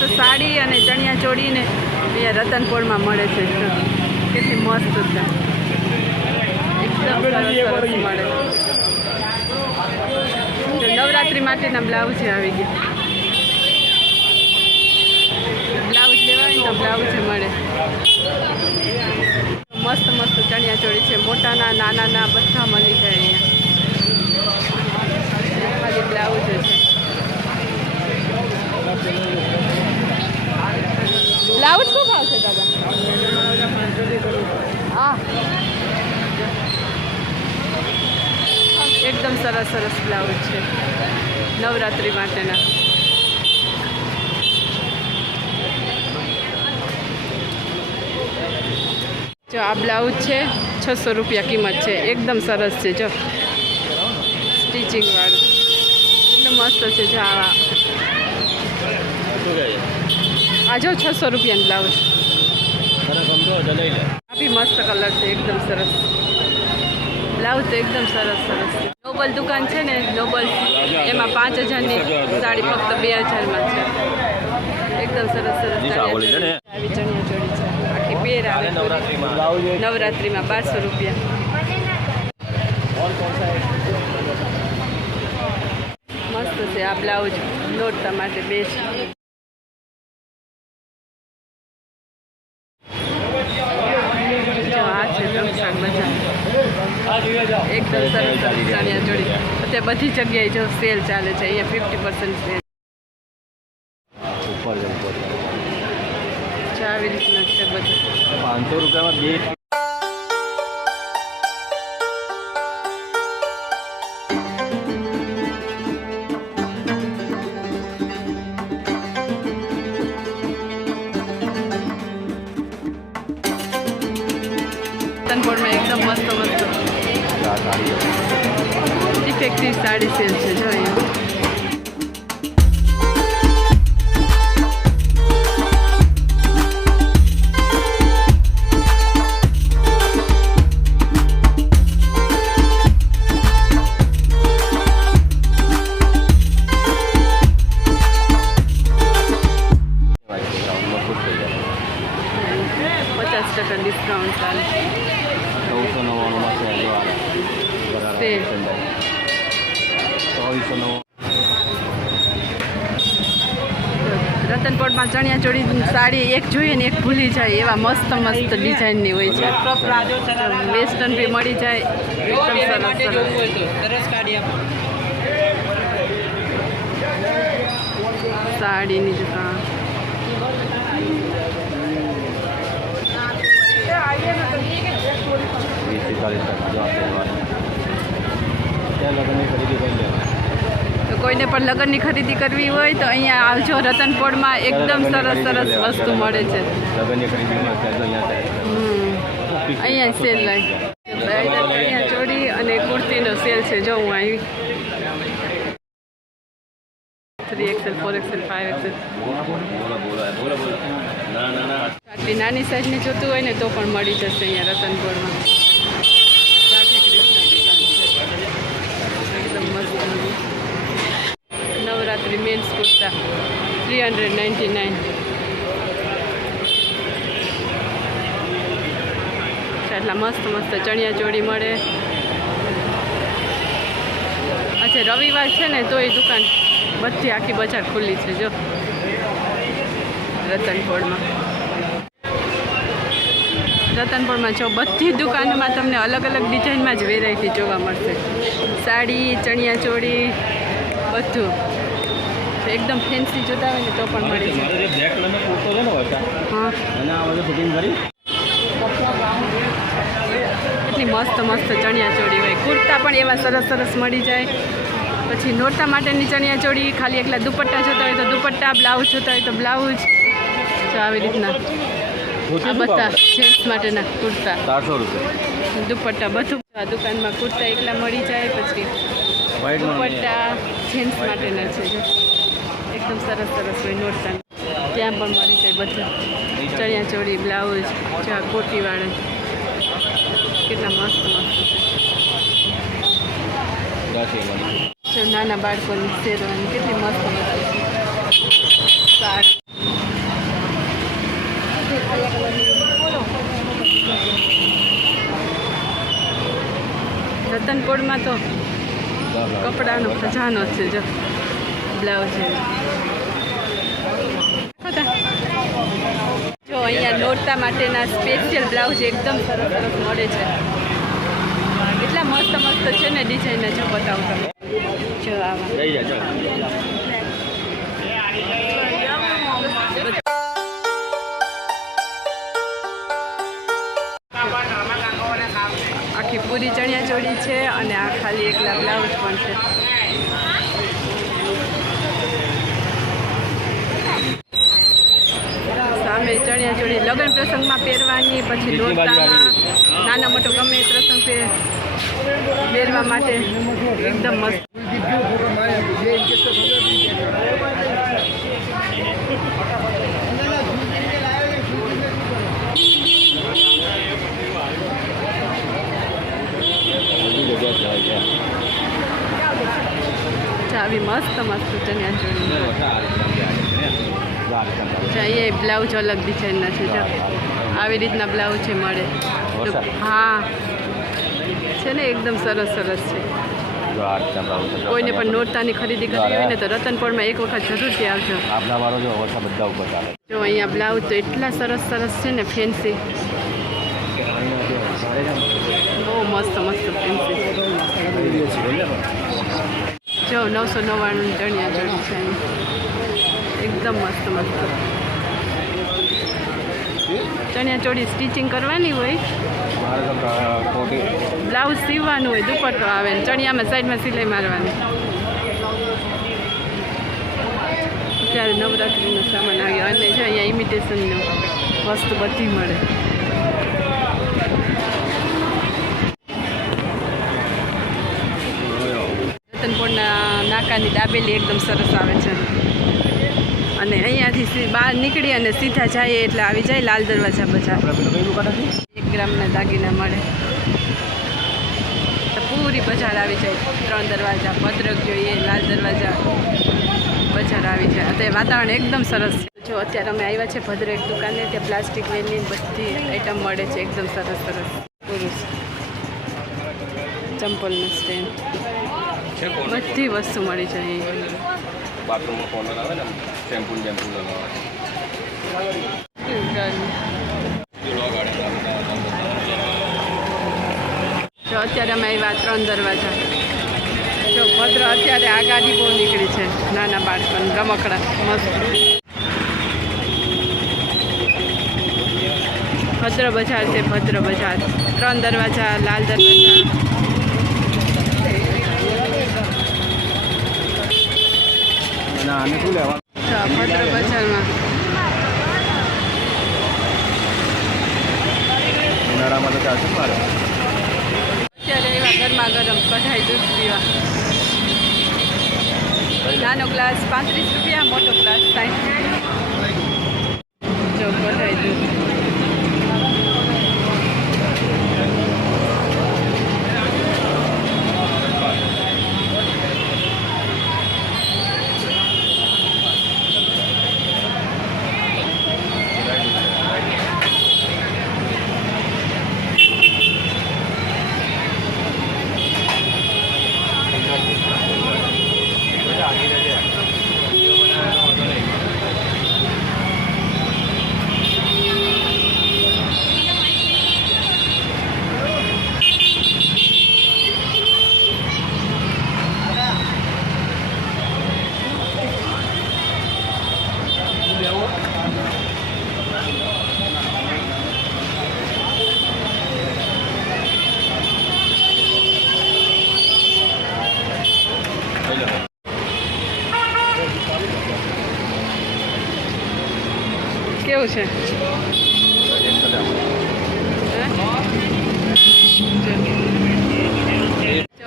મસ્ત સાડી અને ચણિયા ચોળી ને અહીંયા રતનપોળમાં મળે છે. કેટલી મસ્ત છે, એકદમ સરસ મળે. નવરાત્રી માટેના બ્લાઉઝ આવી ગયા. બ્લાઉઝ લેવાય ને તો બ્લાઉઝ મળે. મસ્ત મસ્ત ચણિયા ચોળી છે, મોટાના નાનાના બધા મળી જાય અહીંયા. ખાલી બ્લાઉઝ છે. બ્લાઉઝ શું ભાવ છે દાદા? હા, એકદમ સરસ સરસ બ્લાઉઝ છે નવરાત્રી માટેના. જો આ બ્લાઉઝ છે 600 રૂપિયા કિંમત છે. એકદમ સરસ છે, જો સ્ટિચિંગ વાળું એટલું મસ્ત છે. જો આ જો 600 રૂપિયાનું બ્લાઉઝ. આ બી મસ્ત કલર છે, એકદમ સરસ બ્લાઉઝ તો એકદમ સરસ સરસ. નોબલ દુકાન છે ને, નોબલ, એમાં 5000ની સાડી ફક્ત 2000માં છે. એકદમ સરસ સરસ આવી ચણિયા ચોળી છે. આખી પેર આવે નવરાત્રીમાં 1200 રૂપિયા. મસ્ત છે આ બ્લાઉઝ, નોરતા માટે બેસ્ટ. એકદમ સરસ સરસ ચણિયા ચોળી. અત્યારે બધી જગ્યાએ જો સેલ ચાલે છે. અહીંયા 50% સેલ. આવી રીતના છે બધું. 500 રૂપિયામાં બે. રતનપોળમાં એકદમ મસ્ત મસ્ત ઇફેક્ટિવ સાડી સેલ છે. જો અહીંયા ડિસ્કાઉન્ટ ચાલે છે. 999 રતનપોળમાં ચણિયા ચોળી સાડી એક જોઈએ ને એક ભૂલી જાય એવા મસ્ત મસ્ત ડિઝાઇનની હોય છે. વેસ્ટર્ન બી મળી જાય. એકદમ સરસ સાડીની દુકાન. તો કોઈને પણ લગ્નની ખરીદી કરવી હોય તો અહીંયા આવજો. રતનપોળમાં એકદમ સરસ સરસ વસ્તુ મળે છે. અહીંયા સેલ લાગી ચણિયા ચોળી અને કુર્તીનો સેલ છે. જો હું આવી 3XL 4XL 5XL આટલી નાની સાઈઝની જોતું હોય ને તો પણ મળી જશે અહીંયા રતનપોળમાં. એકદમ મસ્ત નવરાત્રી મેન્સ કુર્તા 399. એટલા મસ્ત મસ્ત ચણિયા ચોળી મળે. આજે રવિવાર છે ને તો એ દુકાન બધી આખી બજાર ખુલ્લી છે. જો રતનપોળમાં જો બધી દુકાનોમાં તમને અલગ અલગ ડિઝાઇનમાં જ વેરાયટી જોવા મળશે. સાડી, ચણિયા ચોળી બધું એકદમ ફેન્સી જોતા હોય ને તો પણ મળી જાય. એટલી મસ્ત મસ્ત ચણિયા ચોળી હોય. કુર્તા પણ એવા સરસ સરસ મળી જાય. પછી નોરતા માટેની ચણિયા ચોળી, ખાલી એકલા દુપટ્ટા જોતા હોય તો દુપટ્ટા, બ્લાઉઝ જોતા હોય તો બ્લાઉઝ. તો આવી રીતના આ બધા જેન્ટ્સ માટેના કુર્તા 400 રૂપિયા. દુપટ્ટા બધું આ દુકાનમાં કુર્તા એકલા મળી જાય. પછી દુપટ્ટા જેન્ટ્સ માટેના છે. જો એકદમ સરસ સરસ હોય નોરતા. ત્યાં પણ મળી જાય બધું ચણિયા ચોળી, બ્લાઉઝ. જો આ કોટીવાળા કેટલા મસ્ત મસ્ત છે. નાના બાળકોની શેરવાની કેટલી મસ્ત મસ્ત સાડી. રતનપોળમાં તો કપડાનો ખજાનો છે. જો બ્લાઉઝ છે. જો અહીંયા નોરતા માટેના સ્પેશિયલ બ્લાઉઝ એકદમ સરસ સરસ મળે છે. એટલા મસ્ત મસ્ત છે ને ડિઝાઇન. જો બતાવું તમે. જો આખી પૂરી ચણિયા ચોળી છે અને આ ખાલી એકલા બ્લાઉઝ પણ છે. સામે ચણિયા ચોળી લગ્ન પ્રસંગમાં પહેરવાની, પછી નોરતામાં નાના મોટો ગમે એ પ્રસંગ પહેરવા માટે એકદમ મસ્ત. આવી મસ્ત મસ્ત ચણિયા ચોળી. એ બ્લાઉઝ અલગ ડિઝાઇનના છે. જો આવી રીતના બ્લાઉઝ છે મળે. હા છે ને એકદમ સરસ સરસ છે. કોઈને પણ નોરતાની ખરીદી કરવી હોય ને તો રતનપોળમાં એક વખત જરૂરથી આવજો. જો અહીંયા બ્લાઉઝ તો એટલા સરસ સરસ છે ને ફેન્સી. બહુ મસ્ત મસ્ત ફેન્સી. જો 999 ચણિયા ચોળી છે એકદમ મસ્ત મસ્ત. ચણિયા ચોળી સ્ટિચિંગ કરવાની હોય, બ્લાઉઝ સીવવાનું હોય, દુપટ્ટો આવે ને ચણિયામાં સાઈડમાં સિલાઈ મારવાની. ત્યારે નવરાત્રિનો સામાન આવ્યો અને જો અહીંયા ઇમિટેશનનું વસ્તુ બધી મળે. રતનપોળના નાકાની દાબેલી એકદમ સરસ આવે છે. અને અહીંયાથી બહાર નીકળી અને સીધા જઈએ એટલે આવી જાય લાલ દરવાજા બજાર. 1 ગ્રામના દાગીના મળે તો પૂરી બજાર આવી જાય. 3 દરવાજા, ભદ્રક જોઈએ, લાલ દરવાજા બજાર આવી જાય. અત્યારે વાતાવરણ એકદમ સરસ છે. જો અત્યારે અમે આવ્યા છે ભદ્રક દુકાને. ત્યાં પ્લાસ્ટિક વેલની બધી આઈટમ મળે છે એકદમ સરસ સરસ. પુરુષ ચંપલનું સ્ટેન્ડ બધી વસ્તુ મળી જાય. બાથરૂમમાં કોર્નર આવે ને શેમ્પૂ જો અત્યારે અમે આવ્યા 3 દરવાજા. જો ભદ્ર અત્યારે આ ગાડી બહુ નીકળી છે નાના બાળકોને રમકડા મસ્ત. ભદ્ર બજાર છે. ભદ્ર બજાર 3 દરવાજા, લાલ દરવાજા. ભદ્ર બજારમાં ઉનાળામાં તો ચાલશે મારે. અત્યારે એવા ગરમા ગરમ કઢાઈ દૂધ પીવા. નાનો ગ્લાસ 35 રૂપિયા, મોટો ગ્લાસ 60. જો કઢાઈ દૂધ. કેવું છે?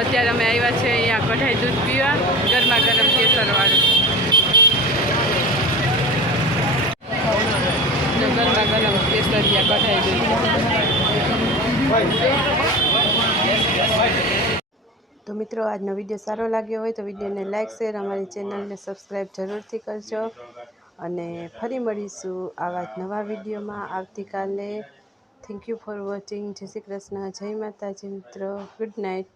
અત્યારે અમે આવ્યા છે અહીંયા કઢાઈ દૂધ પીવા, ગરમા ગરમ કેસરવાળું. ગરમા ગરમ કેસરિયા કઢાઈ દૂધ. તો મિત્રો, આજનો વિડીયો સારો લાગ્યો હોય તો વિડીયોને લાઇક, શેર, અમારી ચેનલને સબસ્ક્રાઈબ જરૂરથી કરજો. અને ફરી મળીશું આવા જ નવા વિડીયોમાં આવતીકાલે. Thank you for watching. જય શ્રી કૃષ્ણ, જય માતાજી મિત્રો. Good night.